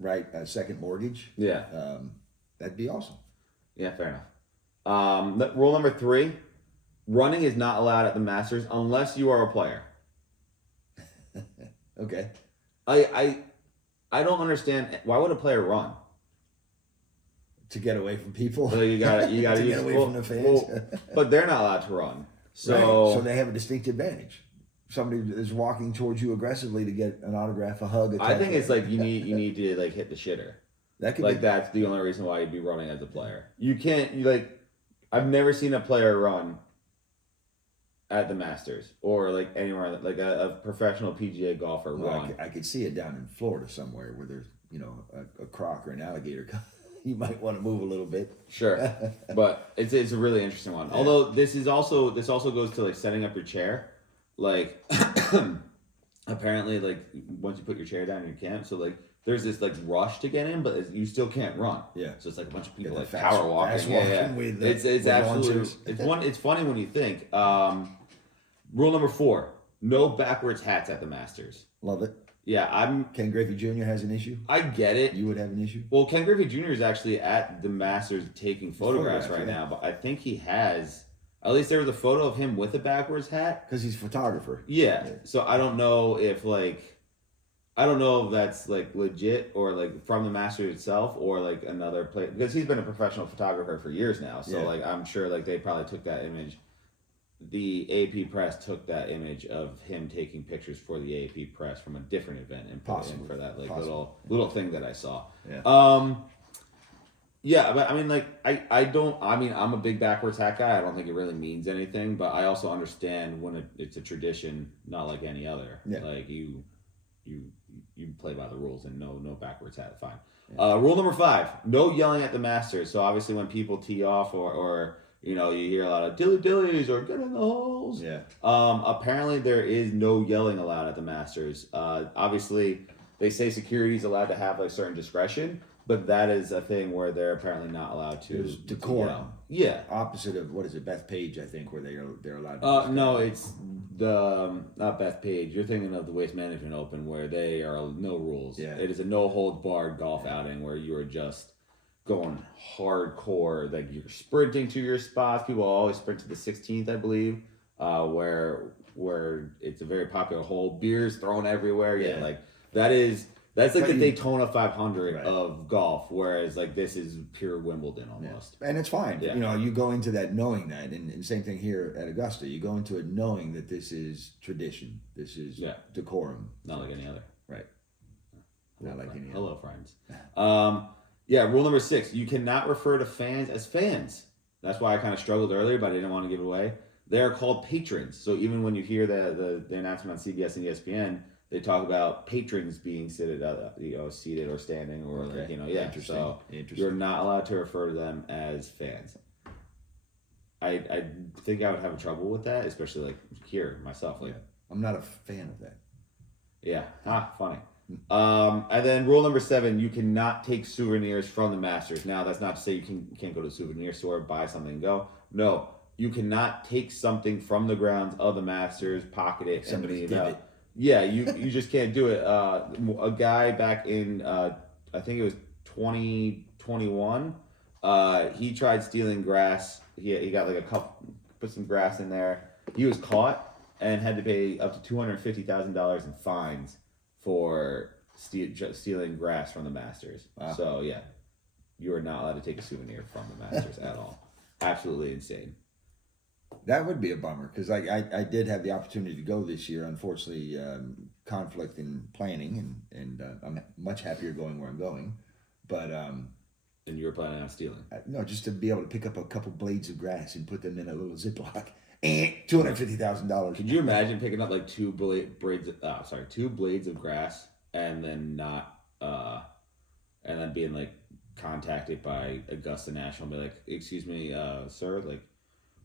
write a second mortgage, yeah, that'd be awesome. yeah, fair enough. Rule number 3: running is not allowed at the Masters unless you are a player. Okay. I don't understand why would a player run. To get away from people. So you got to to use get away from the fans. well, but they're not allowed to run. So Right. So they have a distinct advantage. Somebody is walking towards you aggressively to get an autograph, a hug. I think it's like you need to like hit the shitter. that could Like be. that's the only reason why you'd be running as a player. You can't. I've never seen a player run at the Masters or like anywhere like a professional PGA golfer Well, run. I could see it down in Florida somewhere where there's a croc or an alligator. You might want to move a little bit. Sure, but it's a really interesting one. Yeah. Although this also goes to like setting up your chair. Like apparently, like once you put your chair down in your camp, so like there's this like rush to get in, but you still can't run. Yeah. So it's like a bunch of people Yeah, like the power walking. fast Yeah, yeah. walking with It's with absolutely launchers. it's funny when you think. Rule number 4: no backwards hats at the Masters. Love it. Yeah, Ken Griffey Jr. has an issue. I get it. You would have an issue. Well, Ken Griffey Jr. is actually at the Masters taking photographs right yeah. now, but I think he has. At least there was a photo of him with a backwards hat. Because he's a photographer. Yeah. So I don't know if that's like legit or like from the Masters itself or like another place because he's been a professional photographer for years now. So Yeah. like I'm sure like they probably took that image. The AP press took that image of him taking pictures for the AP press from a different event and put it in Possibly. for that like Possibly. little thing that I saw. Yeah. Yeah, but I mean, like, I'm a big backwards hat guy. I don't think it really means anything, but I also understand when it's a tradition, not like any other. Yeah. Like you play by the rules and no backwards hat, fine. Yeah. Rule number 5: no yelling at the Masters. So obviously, when people tee off or you hear a lot of dilly dillies or get in the holes. Yeah. Apparently, there is no yelling allowed at the Masters. Obviously, they say security is allowed to have like certain discretion. But that is a thing where they're apparently not allowed to. There's decorum. Yeah. Opposite of what is it, Beth Page? I think where they're allowed. To No, it's the not Beth Page. You're thinking of the Waste Management Open where they are no rules. Yeah. It is a no holds barred golf outing where you are just going hardcore. Like you're sprinting to your spots. People always sprint to the 16th, I believe, where it's a very popular hole. Beers thrown everywhere. Yeah, like that's like the Daytona 500 Right. of golf, whereas like this is pure Wimbledon almost. And it's fine. Yeah. You go into that knowing that, and same thing here at Augusta. You go into it knowing that this is tradition. This is decorum. Not like any other. Right. Not like any other. Hello, friends. Rule number 6: you cannot refer to fans as fans. That's why I kind of struggled earlier, but I didn't want to give it away. They are called patrons. So even when you hear the announcement on CBS and ESPN, they talk about patrons being seated or standing or Interesting. So you're not allowed to refer to them as fans. I think I would have trouble with that, especially like here myself. Like, I'm not a fan of that. yeah, funny. And then rule number 7: you cannot take souvenirs from the Masters. Now that's not to say you can't go to a souvenir store, buy something, and go. No, you cannot take something from the grounds of the Masters, pocket it, and leave it out. Yeah, you just can't do it. A guy back in I think it was 2021, he tried stealing grass. He got like put some grass in there. He was caught and had to pay up to $250,000 in fines for stealing grass from the Masters. Wow. So yeah, you are not allowed to take a souvenir from the Masters at all. Absolutely insane. That would be a bummer because I did have the opportunity to go this year. Unfortunately, conflict in planning, and I'm much happier going where I'm going. But And you were planning on stealing. no, just to be able to pick up a couple blades of grass and put them in a little Ziploc. $250,000. Could you imagine picking up like two blades of grass and then and then being like contacted by Augusta National and be like, excuse me, sir, like,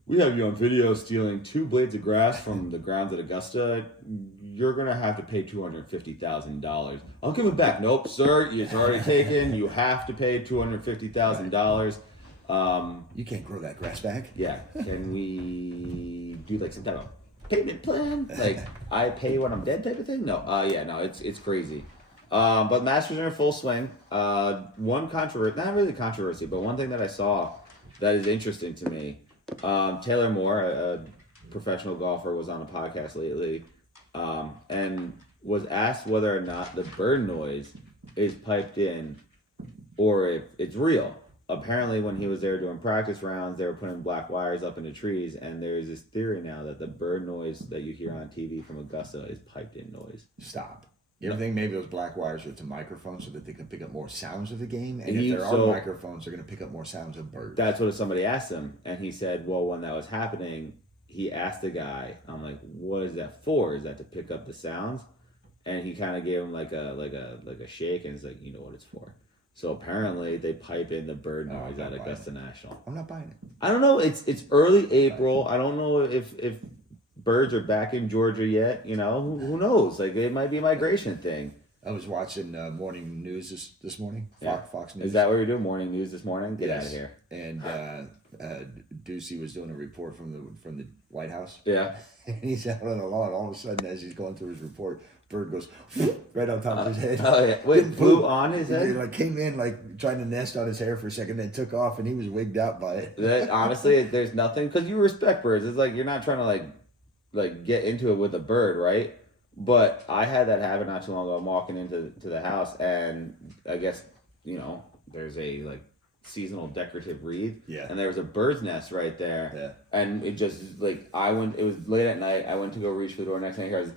we have you on video stealing 2 blades of grass from the grounds at Augusta. You're gonna have to pay $250,000. I'll give it back. Nope, sir, it's already taken. You have to pay $250,000. You can't grow that grass back. Yeah. Can we do like some type of payment plan? Like I pay when I'm dead type of thing? No. Yeah, no, it's crazy. But Masters are in full swing. One controversy, not really controversy, but one thing that I saw that is interesting to me. Taylor Moore, a professional golfer, was on a podcast lately, and was asked whether or not the bird noise is piped in or if it's real. Apparently, when he was there doing practice rounds, they were putting black wires up in the trees, and there's this theory now that the bird noise that you hear on TV from Augusta is piped in noise. Stop. You ever think maybe those black wires are to microphones so that they can pick up more sounds of the game? And He- if there are so- microphones, they're going to pick up more sounds of birds. That's what somebody asked him, and he said, "Well, when that was happening, he asked the guy, I'm like, what is that for? Is that to pick up the sounds?" And he kind of gave him like a shake, and he's like, "You know what it's for." So apparently, they pipe in the bird Oh, I'm noise not at buying Augusta National. I'm not buying it. I don't know. It's early April. I don't know if birds are back in Georgia yet. You know, who knows? Like it might be a migration thing. I was watching morning news this morning, Yeah. Fox News. Is that what you're doing? Morning news this morning? Get out Yes. of here. And Ducey was doing a report from the White House. Yeah. And he's out on the lawn. All of a sudden, as he's going through his report, bird goes right on top of his head. Oh yeah. Wait, Didn't flew poop. on his head? He like came in like trying to nest on his hair for a second, then took off, and he was wigged out by it. That, honestly, there's nothing because you respect birds. It's like you're not trying to like get into it with a bird, right? But I had that happen not too long ago. I'm walking into the house, and I guess there's a like seasonal decorative wreath, Yeah. and there was a bird's nest right there, Yeah. and it just like it was late at night. I went to go reach for the door. Next thing I heard was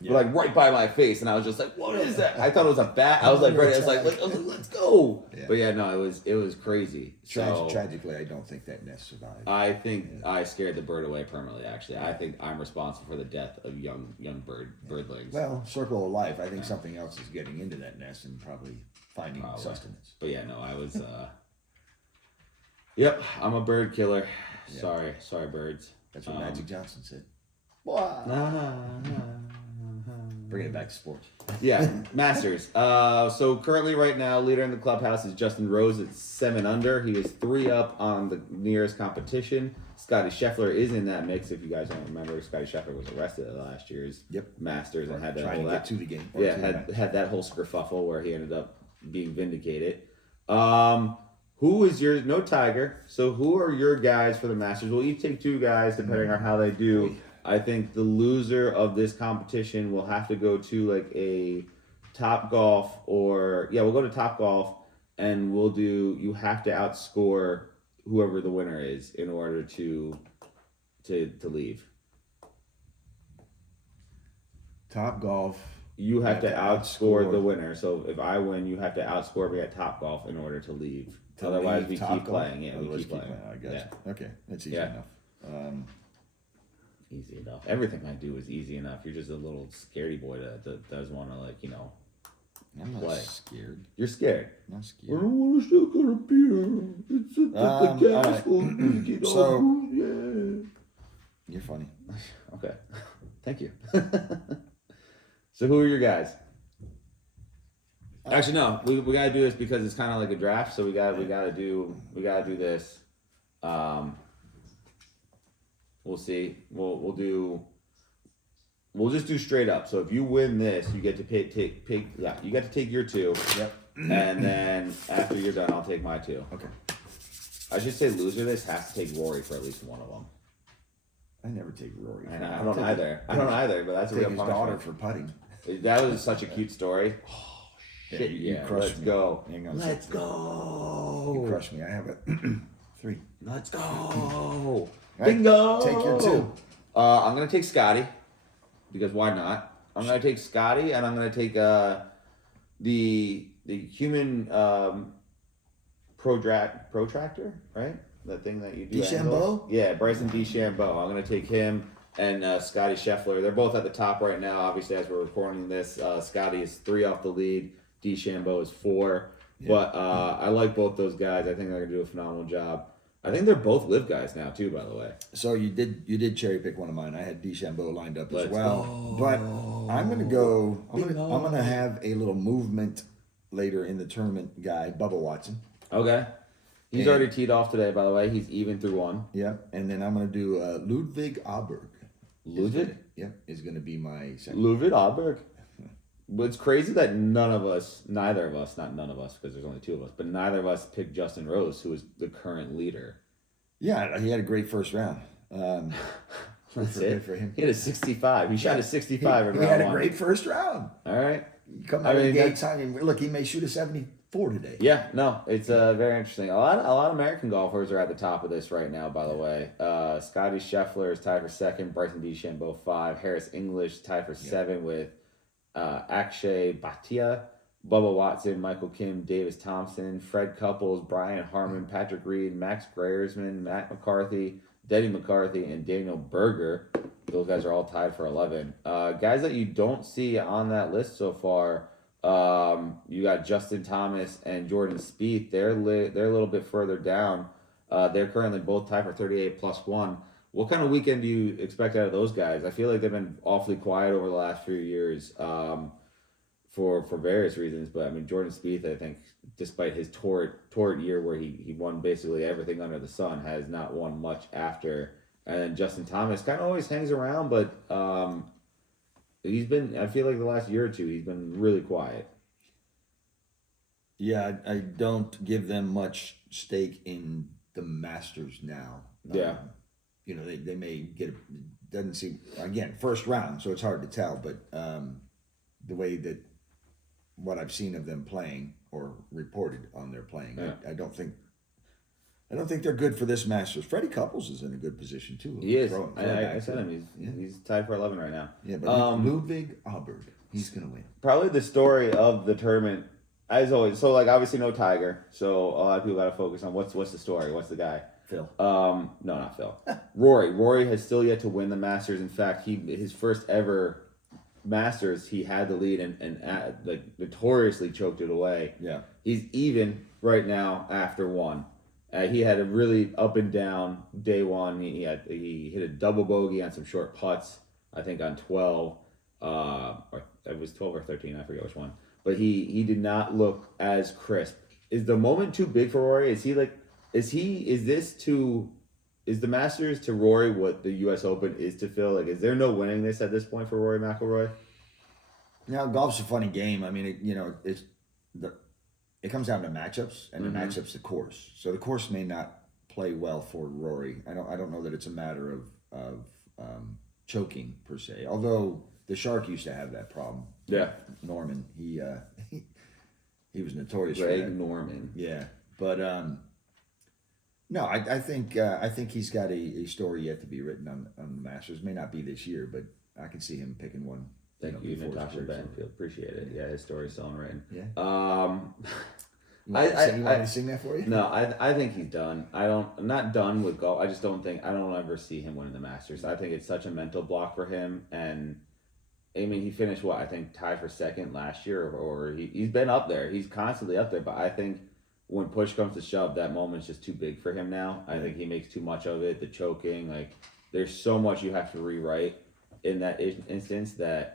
Yeah. like right by my face, and I was just like, "What is that?" I thought it was a bat. I was like, ready. I was like, "Let's go!" Yeah. But yeah, no, it was crazy. So Tragically, I don't think that nest survived. I think I scared the bird away permanently. Actually, I think I'm responsible for the death of young birdlings. Well, circle of life. I think something else is getting into that nest and probably finding sustenance. But yeah, no, I was. Yep, I'm a bird killer. Yeah. Sorry, birds. That's what Magic Johnson said. Bringing it back to sports. Yeah, Masters. So currently, right now, leader in the clubhouse is Justin Rose at 7 under. He was 3 up on the nearest competition. Scotty Scheffler is in that mix. If you guys don't remember, Scotty Scheffler was arrested at last year's Masters and had that trying whole to get to the game. had that whole kerfuffle where he ended up being vindicated. Who is your no Tiger? So who are your guys for the Masters? We'll each take 2 guys depending on how they do. I think the loser of this competition will have to go to like a Top Golf we'll go to Top Golf and we'll do. You have to outscore whoever the winner is in order to leave. Top Golf. You have to outscore the winner. So if I win, you have to outscore me at Top Golf in order to leave. Otherwise, we keep playing. Yeah, we keep playing. I got you. Okay, that's easy enough. Easy enough. Everything I do is easy enough. You're just a little scaredy boy that does want to I'm not play. scared. You're scared. I'm not I scared. don't want to stick on a beer. It's the gas all right. So- yeah. You're funny. Okay. Thank you. So who are your guys? Actually, no. We gotta do this because it's kind of like a draft. So we gotta do this. We'll see. We'll just do straight up. So if you win this, you get to you get to take your 2. Yep. And then after you're done, I'll take my 2. Okay. I should say loser this has to take Rory for at least one of them. I never take Rory. And I don't either. I don't either, but that's a Take real his punishment. daughter for putting. That was such a cute story. Yeah, Shit, you yeah, crushed let's me. go. Hang on a Let's second. go. You crushed me. I have a 3. Let's go. Right? Bingo! Take your two. I'm gonna take Scotty because why not? I'm gonna take Scotty, and I'm gonna take the human protractor, right? The thing that you do. DeChambeau? angles. Yeah, Bryson DeChambeau. I'm gonna take him and Scotty Scheffler. They're both at the top right now. Obviously, as we're recording this, Scotty is 3 off the lead. DeChambeau is 4. Yeah. But I like both those guys. I think they're gonna do a phenomenal job. I think they're both live guys now too, by the way. So you did cherry pick one of mine. I had DeChambeau lined up as Let's well. go. But I'm gonna have a little movement later in the tournament guy, Bubba Watson. Okay. He's already teed off today, by the way. He's even through 1. Yeah, and then I'm gonna do Ludwig Aberg. Ludwig? Is gonna be my second. Ludwig Aberg. But it's crazy that neither of us, not none of us, because there's only 2 of us, but neither of us picked Justin Rose, who is the current leader. Yeah, he had a great first round. That's good it for him. He had a 65. He shot a 65 in He round had a 1. great first round. All right. Come out of the gate signing. Look, he may shoot a 74 today. Yeah, no, it's very interesting. A lot of American golfers are at the top of this right now, by the way. Scotty Scheffler is tied for 2nd. Bryson DeChambeau 5. Harris English tied for 7 with Akshay Bhatia, Bubba Watson, Michael Kim, Davis Thompson, Fred Couples, Brian Harmon, Patrick Reed, Max Greyersman, Matt McCarthy, Denny McCarthy, and Daniel Berger. Those guys are all tied for 11. Guys that you don't see on that list so far, you got Justin Thomas and Jordan Spieth. They're a little bit further down. They're currently both tied for 38 plus 1. What kind of weekend do you expect out of those guys? I feel like they've been awfully quiet over the last few years for various reasons. But I mean, Jordan Spieth, I think, despite his torrid year where he won basically everything under the sun, has not won much after. And then Justin Thomas kind of always hangs around, but he's been, I feel like the last year or two, he's been really quiet. Yeah, I don't give them much stake in the Masters now. Yeah. They may get, doesn't seem, again, first round, so it's hard to tell, but the way that what I've seen of them playing or reported on their playing, yeah. I don't think they're good for this Masters. Freddie Couples is in a good position too. He is. I said him. He's tied for 11 right now. Yeah, but Ludwig Aberg, he's going to win. Probably the story of the tournament, as always. So, like, obviously no Tiger. So a lot of people got to focus on what's the story. What's the guy? Phil. No, not Phil. Rory. Rory has still yet to win the Masters. In fact, his first ever Masters, he had the lead and like notoriously choked it away. Yeah. He's even right now after 1. He had a really up and down day 1. He hit a double bogey on some short putts, I think on 12. Or it was 12 or 13, I forget which one. But he did not look as crisp. Is the moment too big for Rory? Is the Masters to Rory what the U.S. Open is to Phil? Like, is there no winning this at this point for Rory McIlroy? Golf's a funny game. I mean, it comes down to matchups, and the matchups the course. So the course may not play well for Rory. I don't know that it's a matter of choking per se. Although the Shark used to have that problem. Yeah, Norman. He was notorious Greg for that. Norman. Yeah, but no, I think he's got a story yet to be written on the Masters. May not be this year, but I can see him picking one. Thank you, Natasha Benfield. Appreciate it. Yeah, his story's still written. Yeah. You want me to sing that for you? No, I think he's done. I'm not done with golf. I don't ever see him winning the Masters. I think it's such a mental block for him. And I mean, he finished I think tied for 2nd last year, or he's been up there. He's constantly up there. But I think when push comes to shove, that moment's just too big for him now. I think he makes too much of it. The choking, like, there's so much you have to rewrite in that instance that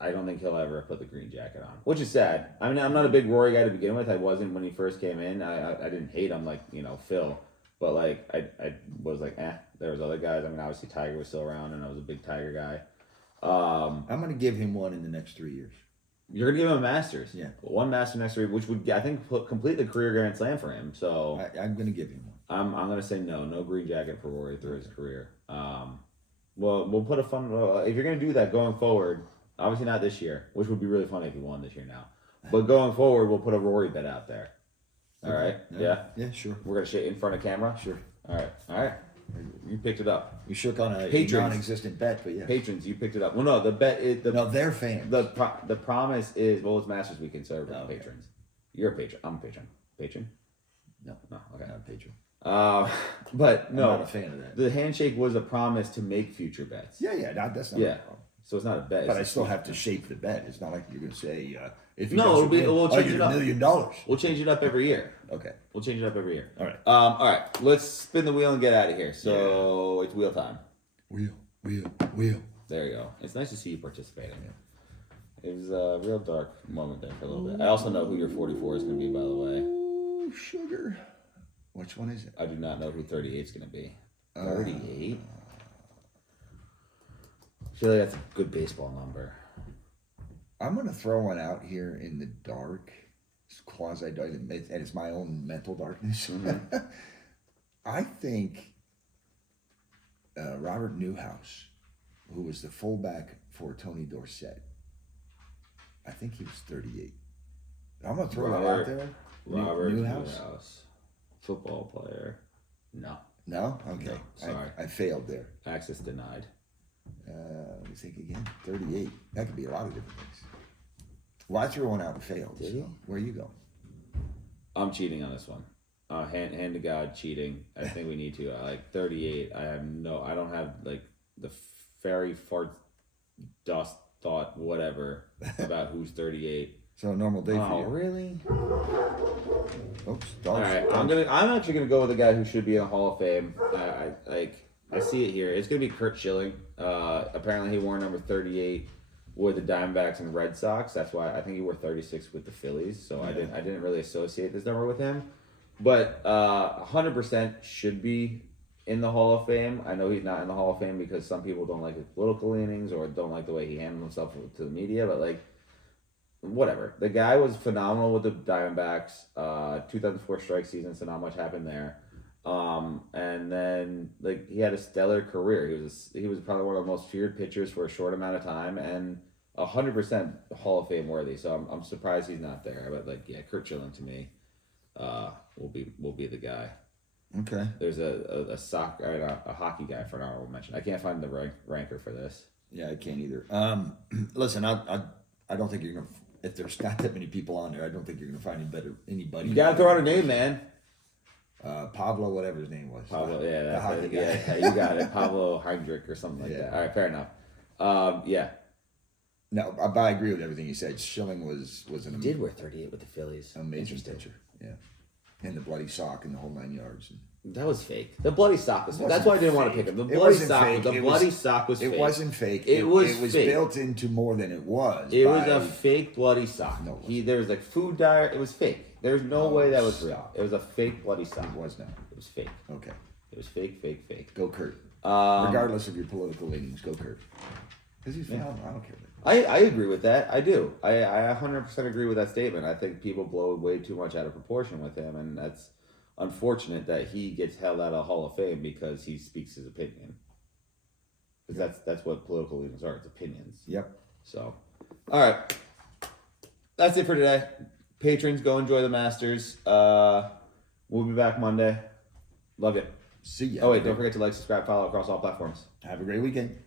I don't think he'll ever put the green jacket on, which is sad. I mean, I'm not a big Rory guy to begin with. I wasn't when he first came in. I didn't hate him like, Phil, but like I was like, there was other guys. I mean, obviously Tiger was still around, and I was a big Tiger guy. I'm going to give him one in the next 3 years. You're going to give him a Masters? Yeah. One Master next 3, which would, I think, complete the career Grand Slam for him. So I'm going to give him one. I'm going to say no green jacket for Rory through his career. Well, we'll put a fun, if you're going to do that going forward, obviously not this year, which would be really funny if he won this year now. But going forward, we'll put a Rory bet out there. All right? Yeah? Yeah, sure. We're going to shit in front of camera? Sure. All right. You picked it up. We shook on a Patrons. non-existent bet, but yeah. Patrons, you picked it up. Well, no, the bet is No, they're fans. the promise is it's Masters Weekend, so everyone's Okay. patrons. You're a patron. I'm a patron. Patron? No, Okay. not a patron. But I'm no, not a fan of that. the handshake was a promise to make future bets. Yeah, that's not Yeah. a problem. So it's not a bet. But I it's still a- have to shape the bet. It's not like you're going to say, if he No, doesn't win, we'll I change get it $1 up. million. We'll change it up every year. Okay. We'll change it up every year. All right. All right. Let's spin the wheel and get out of here. So it's wheel time. Wheel. There you go. It's nice to see you participating. It was a real dark moment there for a little bit. I also know who your 44 is going to be, by the way. Oh, sugar. Which one is it? I do not know who 38 is going to be. 38? I feel like that's a good baseball number. I'm going to throw one out here in the dark. It's quasi-dark, and it's my own mental darkness. Mm-hmm. I think Robert Newhouse, who was the fullback for Tony Dorsett, I think he was 38. I'm going to throw that out there. Robert Newhouse? Newhouse. Football player. No. No? Okay. No, sorry. I failed there. Access denied. Let me think again. 38. That could be a lot of different things. Well, I threw one out and failed. Did so you? where you go? I'm cheating on this one. Hand to God, cheating. I think we need to. Like 38. I don't have like the fairy fart dust thought whatever about who's 38. So a normal day for Oh, you. really? Oops. All right, I'm actually gonna go with a guy who should be in the Hall of Fame. I see it here. It's gonna be Kurt Schilling. Apparently he wore number 38 with the Diamondbacks and Red Sox. That's why I think he wore 36 with the Phillies. So I didn't really associate this number with him. But 100% should be in the Hall of Fame. I know he's not in the Hall of Fame because some people don't like his political leanings or don't like the way he handled himself to the media. But like, whatever. The guy was phenomenal with the Diamondbacks. 2004 strike season, so not much happened there. And then like he had a stellar career. He was probably one of the most feared pitchers for a short amount of time, and 100% Hall of Fame worthy. So I'm surprised he's not there. But like, yeah, Kurt Schilling to me, will be the guy. Okay. There's a hockey guy for an honorable mention. I can't find the ranker for this. Yeah, I can't either. Listen, I don't think you're gonna. If there's not that many people on there, I don't think you're gonna find anybody. You gotta throw out a name, man. Pablo, whatever his name was. Pablo, the that's hockey it. guy. Yeah, you got it. Pablo Heinrich or something like Yeah. that. All right, fair enough. Yeah. No, but I agree with everything you said. Schilling was an Did wear 38 with the Phillies. amazing Interesting. pitcher. Yeah, and the bloody sock and the whole 9 yards. That was fake. The bloody sock was fake. That's wasn't why I didn't want to fake. pick him. The It bloody wasn't sock. fake. The It bloody was- sock was fake. It wasn't fake. It was fake. built into more than it was. It was by- a fake bloody sock. No, it wasn't. There was like food dye. It was fake. There's no way that was real. stop. It was a fake bloody sock. It was not. It was fake. Okay, It was fake. go Kurt. Um, Regardless of your political leanings, go Kurt. Because he's phenomenal. I don't care. I agree with that. I do. I 100% agree with that statement. I think people blow way too much out of proportion with him, and that's unfortunate that he gets held out of Hall of Fame because he speaks his opinion. Because that's what political leanings are. It's opinions. Yep. So, all right. That's it for today. Patrons, go enjoy the Masters. We'll be back Monday. Love you. See ya. Oh, wait, don't forget to like, subscribe, follow across all platforms. Have a great weekend.